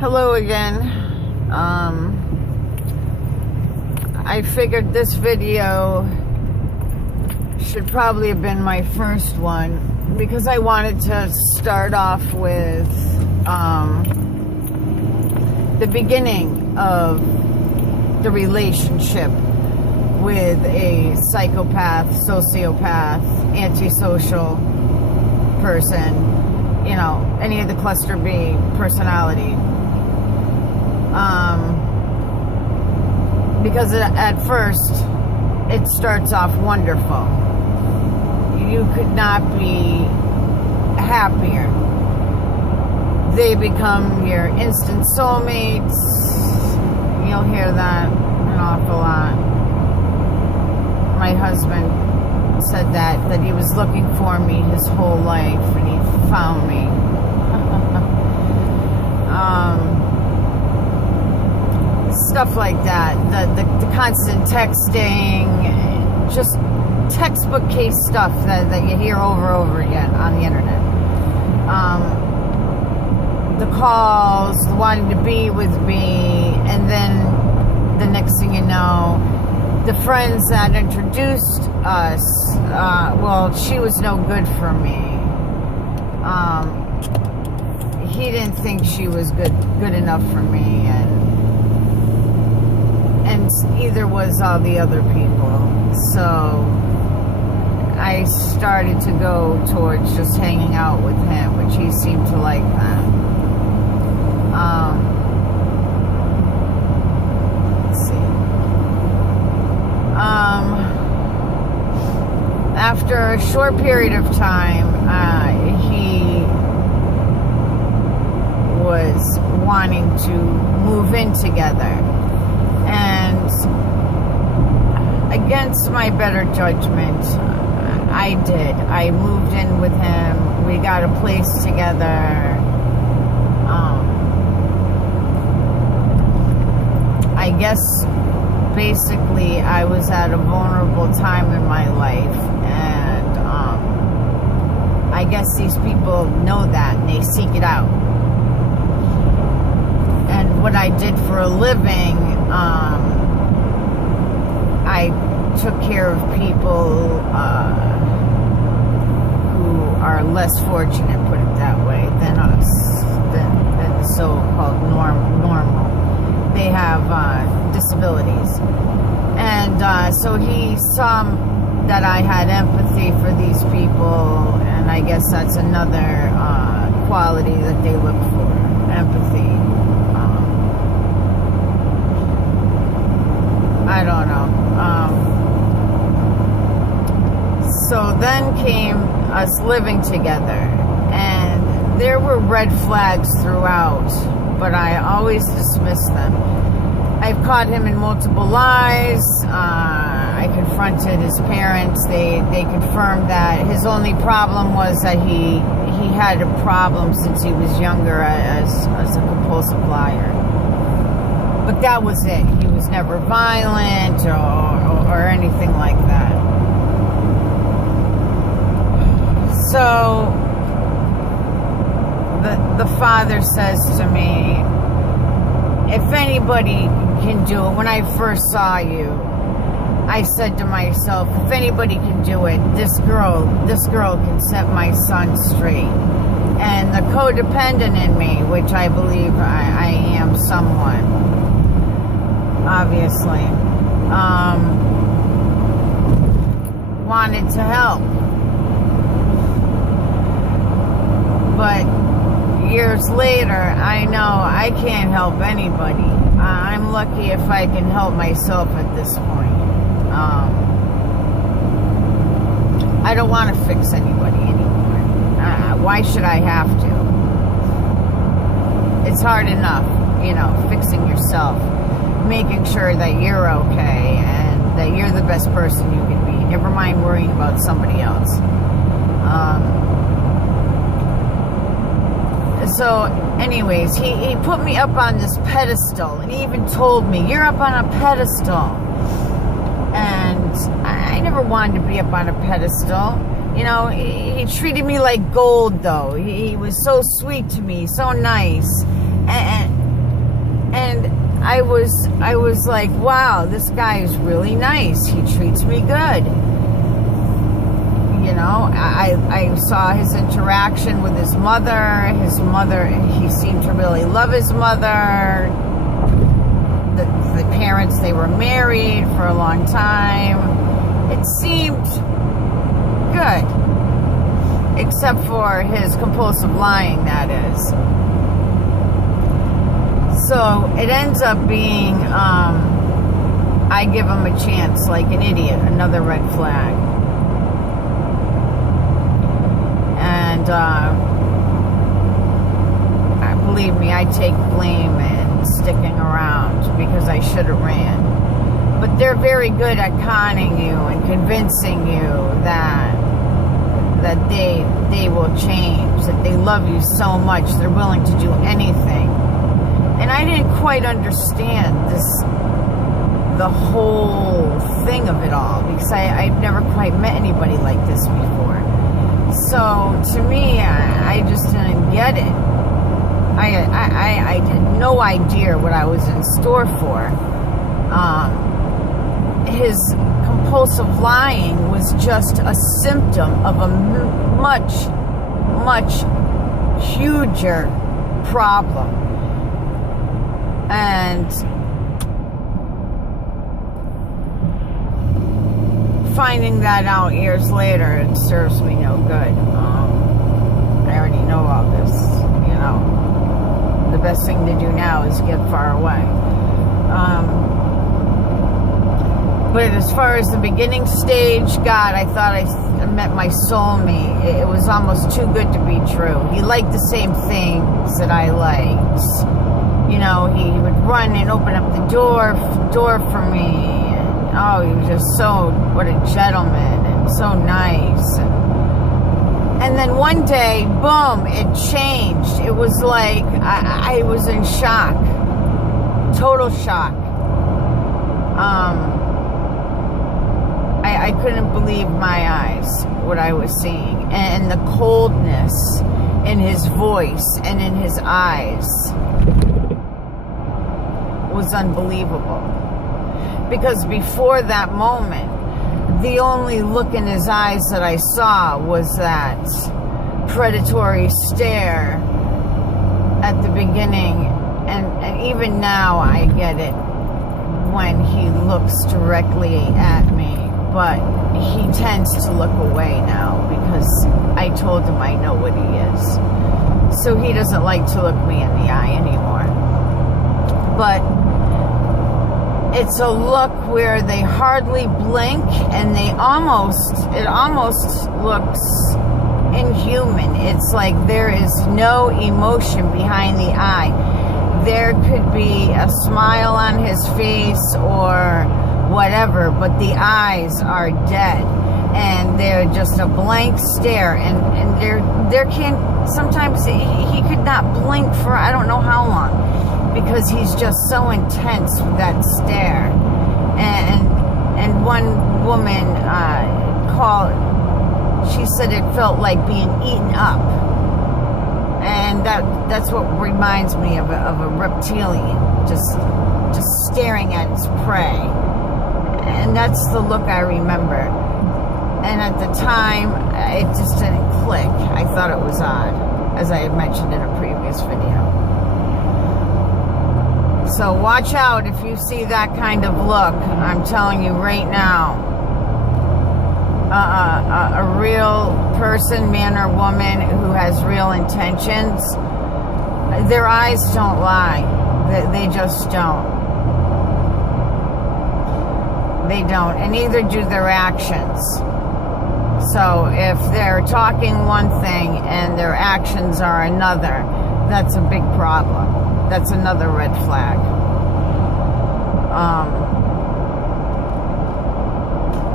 Hello again. I figured this video should probably have been my first one because I wanted to start off with the beginning of the relationship with a psychopath, sociopath, antisocial person, you know, any of the cluster B personality. Because at first it starts off wonderful. You could not be happier. They become your instant soulmates. You'll hear that an awful lot. My husband said that he was looking for me his whole life and he found me. Stuff like that, the constant texting, just textbook case stuff that you hear over and over again on the internet. The calls, wanting to be with me, and then the next thing you know, the friends that introduced us, well, she was no good for me. He didn't think she was good enough for me, and either was all the other people. So I started to go towards just hanging out with him, which he seemed to like that. Let's see. After a short period of time, he was wanting to move in together. And against my better judgment, I did. I moved in with him. We got a place together. I guess basically I was at a vulnerable time in my life, and I guess these people know that and they seek it out. And what I did for a living, I took care of people who are less fortunate, put it that way, than us, than the so-called normal. They have disabilities. And so he saw that I had empathy for these people, and I guess that's another quality that they look for, empathy. I don't know. So then came us living together, and there were red flags throughout, but I always dismissed them. I've caught him in multiple lies. I confronted his parents. They confirmed that his only problem was that he had a problem since he was younger as a compulsive liar. But that was it. He was never violent or anything like that. So the father says to me, if anybody can do it, when I first saw you, I said to myself, if anybody can do it, this girl can set my son straight. And the codependent in me, which I believe I am somewhat, obviously, wanted to help. But years later, I know I can't help anybody. I'm lucky if I can help myself at this point. I don't want to fix anybody anymore. Why should I have to? It's hard enough, you know, fixing yourself, making sure that you're okay and that you're the best person you can be. Never mind worrying about somebody else. So anyways, he put me up on this pedestal, and he even told me, you're up on a pedestal. And I never wanted to be up on a pedestal. You know, he treated me like gold, though. He was so sweet to me, so nice. And And I was like, wow, this guy is really nice. He treats me good. You know, I saw his interaction with his mother. His mother, he seemed to really love his mother. The parents, they were married for a long time. It seemed good. Except for his compulsive lying, that is. So it ends up being, I give him a chance like an idiot, another red flag. And believe me, I take blame in sticking around because I should have ran. But they're very good at conning you and convincing you that they will change, that they love you so much they're willing to do anything. And I didn't quite understand the whole thing of it all, because I've never quite met anybody like this before. So to me, I just didn't get it. I had no idea what I was in store for. His compulsive lying was just a symptom of a much, much huger problem. And finding that out years later, it serves me no good. I already know all this, you know. The best thing to do now is get far away. But as far as the beginning stage, God, I thought I met my soulmate. It was almost too good to be true. He liked the same things that I liked. You know, he would run and open up the door for me. And, oh, he was just so, what a gentleman, and so nice. And then one day, boom, it changed. It was like I was in shock. Total shock. I couldn't believe my eyes, what I was seeing. And the coldness in his voice and in his eyes was unbelievable. Because before that moment, the only look in his eyes that I saw was that predatory stare at the beginning. And even now I get it when he looks directly at me. But he tends to look away now because I told him I know what he is. So he doesn't like to look me in the eye anymore. But it's a look where they hardly blink and it almost looks inhuman. It's like there is no emotion behind the eye. There could be a smile on his face or whatever, but the eyes are dead and they're just a blank stare, and there can sometimes he could not blink for I don't know how long because he's just so intense with that stare. And one woman she said it felt like being eaten up, and that's what reminds me of a reptilian just staring at its prey. And that's the look I remember. And at the time, it just didn't click. I thought it was odd, as I had mentioned in a previous video. So watch out if you see that kind of look. I'm telling you right now, a real person, man or woman, who has real intentions, their eyes don't lie. They just don't. They don't, and neither do their actions. So if they're talking one thing and their actions are another, that's a big problem. That's another red flag.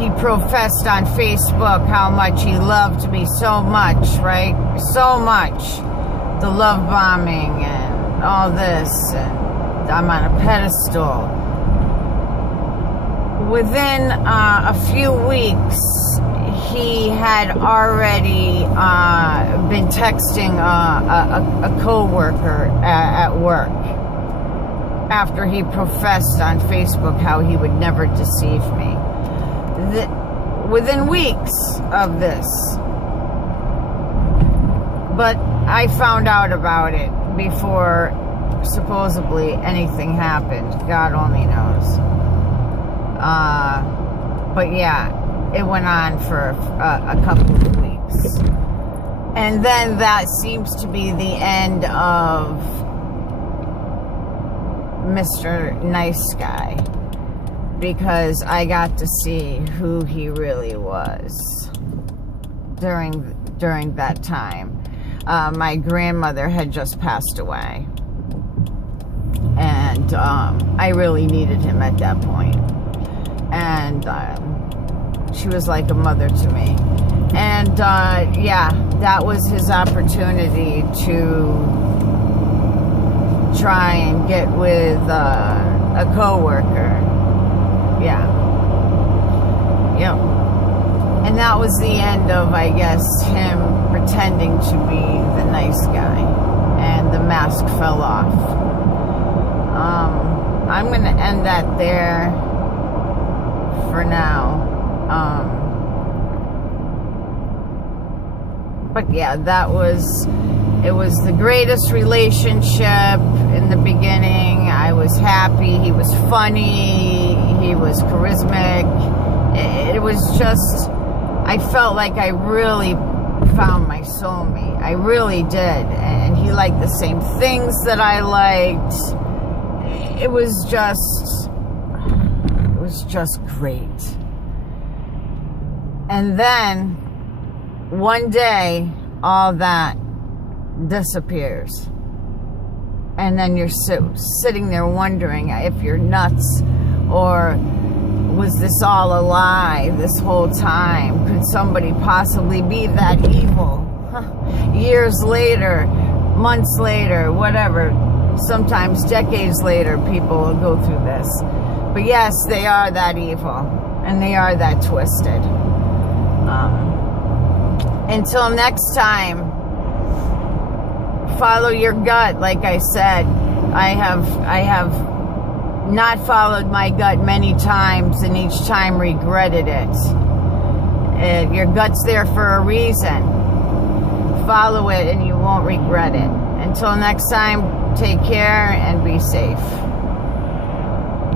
He professed on Facebook how much he loved me so much, right? So much. The love bombing and all this, and I'm on a pedestal. Within a few weeks, he had already been texting a co-worker at work. after he professed on Facebook how he would never deceive me. Within weeks of this. But I found out about it before supposedly anything happened. God only knows. But yeah, it went on for a couple of weeks. And then that seems to be the end of Mr. Nice Guy, because I got to see who he really was during that time. My grandmother had just passed away, and I really needed him at that point. And she was like a mother to me. And yeah, that was his opportunity to try and get with a coworker. Yeah. Yep. And that was the end of, I guess, him pretending to be the nice guy. And the mask fell off. I'm going to end that there for now. But yeah, it was the greatest relationship in the beginning. I was happy. He was funny. He was charismatic. It was just, I felt like I really found my soulmate. I really did. And he liked the same things that I liked. It was just great. And then one day, all that disappears. And then you're sitting there wondering if you're nuts, or was this all a lie this whole time? Could somebody possibly be that evil? Years later, months later, whatever, sometimes decades later, people will go through this. But yes, they are that evil, and they are that twisted. Until next time, follow your gut. Like I said, I have not followed my gut many times, and each time regretted it. Your gut's there for a reason. Follow it and you won't regret it. Until next time, take care and be safe.